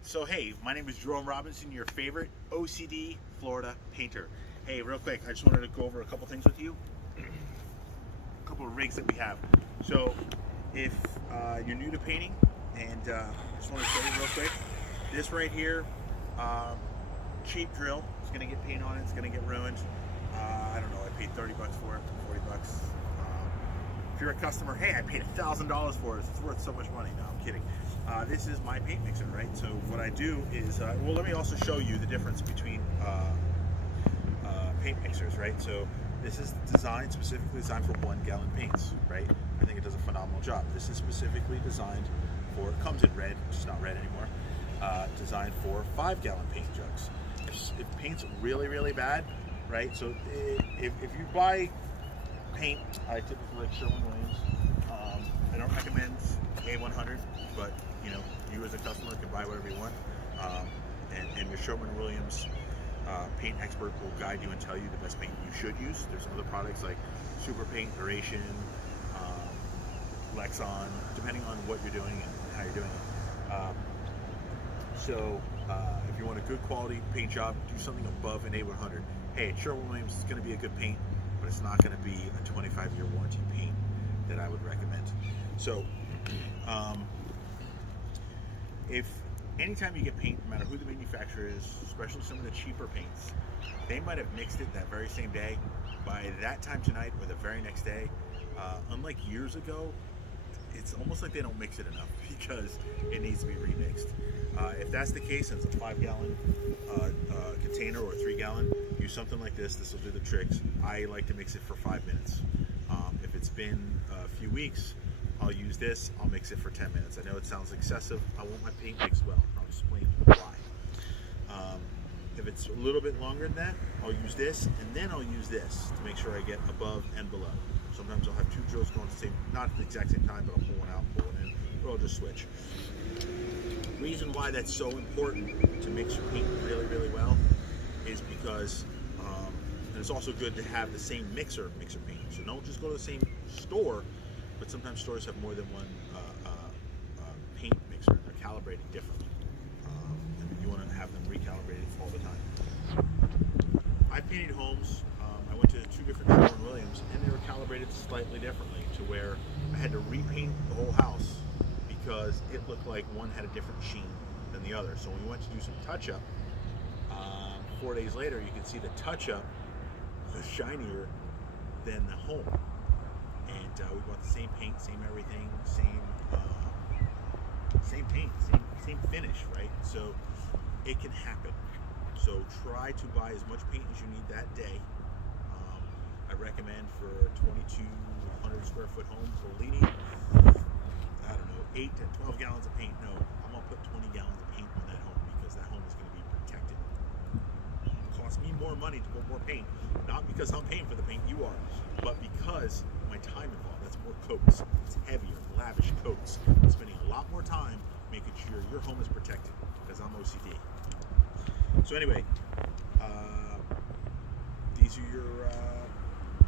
Alright, so hey, my name is Jerome Robinson, your favorite OCD Florida painter. Hey, real quick, I just wanted to go over a couple things with you. A couple of rigs that we have. So, if you're new to painting, and just want to show you real quick, this right here, cheap drill. It's going to get paint on it, it's going to get ruined. I don't know, I paid 30 bucks for it, 40 bucks. If you're a customer, hey, I paid $1,000 for it, it's worth so much money. No, I'm kidding. This is my paint mixer, right? So what I do is, well, let me also show you the difference between paint mixers, right? So this is specifically designed for 1 gallon paints, right? I think it does a phenomenal job. This is specifically designed for, it comes in red, which is not red anymore, designed for 5 gallon paint jugs. If paint's really, really bad, right? So if you buy paint, I typically like Sherwin-Williams. I don't recommend A100, but you know, you as a customer can buy whatever you want. And your Sherwin-Williams paint expert will guide you and tell you the best paint you should use. There's other products like Super Paint, Duration, Lexon, depending on what you're doing and how you're doing it. So if you want a good quality paint job, do something above an A100. Hey, Sherwin-Williams is going to be a good paint, but it's not going to be a 25-year warranty paint that I would recommend. So if anytime you get paint, no matter who the manufacturer is, especially some of the cheaper paints, they might have mixed it that very same day. By that time tonight or the very next day, unlike years ago, it's almost like they don't mix it enough because it needs to be remixed. If that's the case, and it's a 5 gallon container or a 3 gallon, use something like this. This will do the tricks. I like to mix it for 5 minutes. If it's been a few weeks, I'll use this. I'll mix it for 10 minutes. I know it sounds excessive. I want my paint mixed well. I'll explain why. If it's a little bit longer than that, I'll use this, and then I'll use this to make sure I get above and below. Sometimes I'll have 2 drills going at the same, not at the exact same time, but I'll pull one out, pull one in, or I'll just switch. The reason why that's so important to mix your paint really, really well is because, and it's also good to have the same mixer mix your paint. So don't just go to the same store, but sometimes stores have more than one paint mixer, and they're calibrated differently. And you want to have them recalibrated all the time. I painted homes. I went to 2 different Sherwin-Williams, and they were calibrated slightly differently to where I had to repaint the whole house because it looked like one had a different sheen than the other. So when we went to do some touch-up, 4 days later, you can see the touch-up was shinier than the home. And we bought the same paint, same everything, same paint, same finish, right? So it can happen. So try to buy as much paint as you need that day. I recommend for a 2,200 square foot home for Lini, I don't know, 8 to 12 gallons of paint. No, I'm gonna put 20 gallons of paint on that home because that home is gonna be protected. It costs me more money to put more paint, not because I'm paying for the paint, you are, but because my time involved. That's more coats. It's heavier, lavish coats. I'm spending a lot more time making sure your home is protected because I'm OCD. So anyway, these are your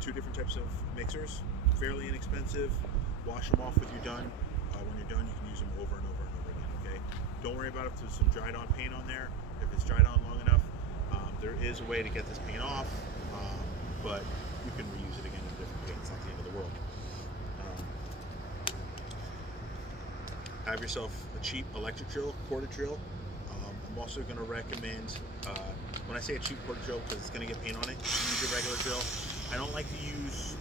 2 different types of mixers. Fairly inexpensive. Wash them off when you're done. When you're done, you can use them over and over and over again, okay? Don't worry about if there's some dried on paint on there. If it's dried on long enough, there is a way to get this paint off, but you can reuse it again in different paint. It's not the end of the world. Have yourself a cheap electric drill, corded drill. I'm also going to recommend, when I say a cheap corded drill, because it's going to get paint on it, use a regular drill. I don't like to use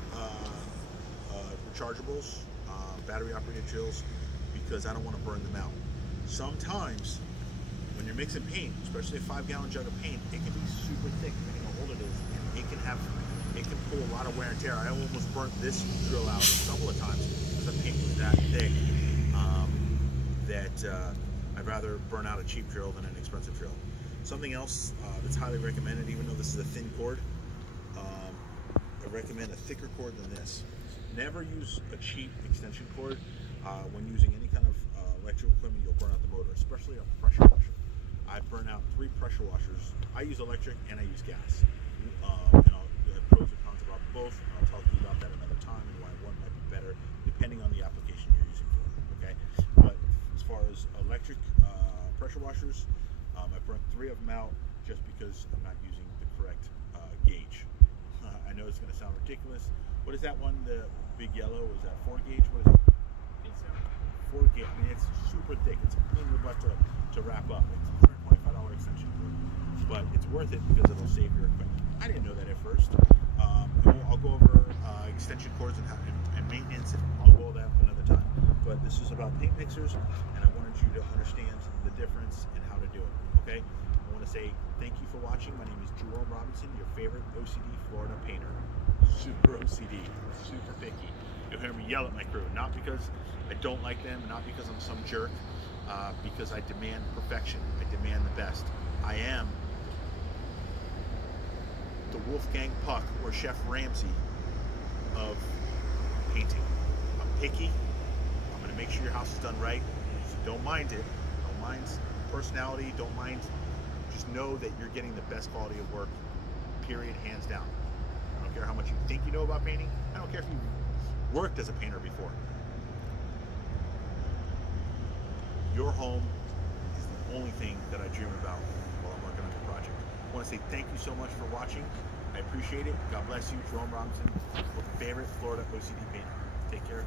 rechargeables, battery operated drills, because I don't want to burn them out. Sometimes when you're mixing paint, especially a 5 gallon jug of paint, it can be super thick depending on how old it is, and it can pull a lot of wear and tear. I almost burnt this drill out a couple of times because the paint was that thick that I'd rather burn out a cheap drill than an expensive drill. Something else that's highly recommended, even though this is a thin cord, I recommend a thicker cord than this. Never use a cheap extension cord. When using any kind of electrical equipment, you'll burn out the motor, especially a pressure washer. I've burned out 3 pressure washers. I use electric and I use gas. And there are pros and cons about both. I'll talk to you about that another time and why one might be better depending on the application you're using for it. Okay, but as far as electric pressure washers, out just because I'm not using the correct gauge. I know it's going to sound ridiculous. What is that one? The big yellow? Is that 4 gauge? What is it? I think so. 4 gauge. I mean, it's super thick. It's a pain in the butt to wrap up. It's a $125 extension cord, but it's worth it because it'll save your equipment. I didn't know that at first. I'll go over extension cords and maintenance, and I'll go over that another time. But this is about paint mixers, and I wanted you to understand the difference and how to do it. Okay? I want to say thank you for watching. My name is Jerome Robinson, your favorite OCD Florida painter. Super OCD, super picky. You'll hear me yell at my crew, not because I don't like them, not because I'm some jerk, because I demand perfection. I demand the best. I am the Wolfgang Puck or Chef Ramsay of painting. I'm picky. I'm going to make sure your house is done right. So don't mind it. Don't mind personality. Don't mind. Just know that you're getting the best quality of work, period, hands down. I don't care how much you think you know about painting. I don't care if you worked as a painter before. Your home is the only thing that I dream about while I'm working on the project. I want to say thank you so much for watching. I appreciate it. God bless you. Jerome Robinson, your favorite Florida OCD painter. Take care.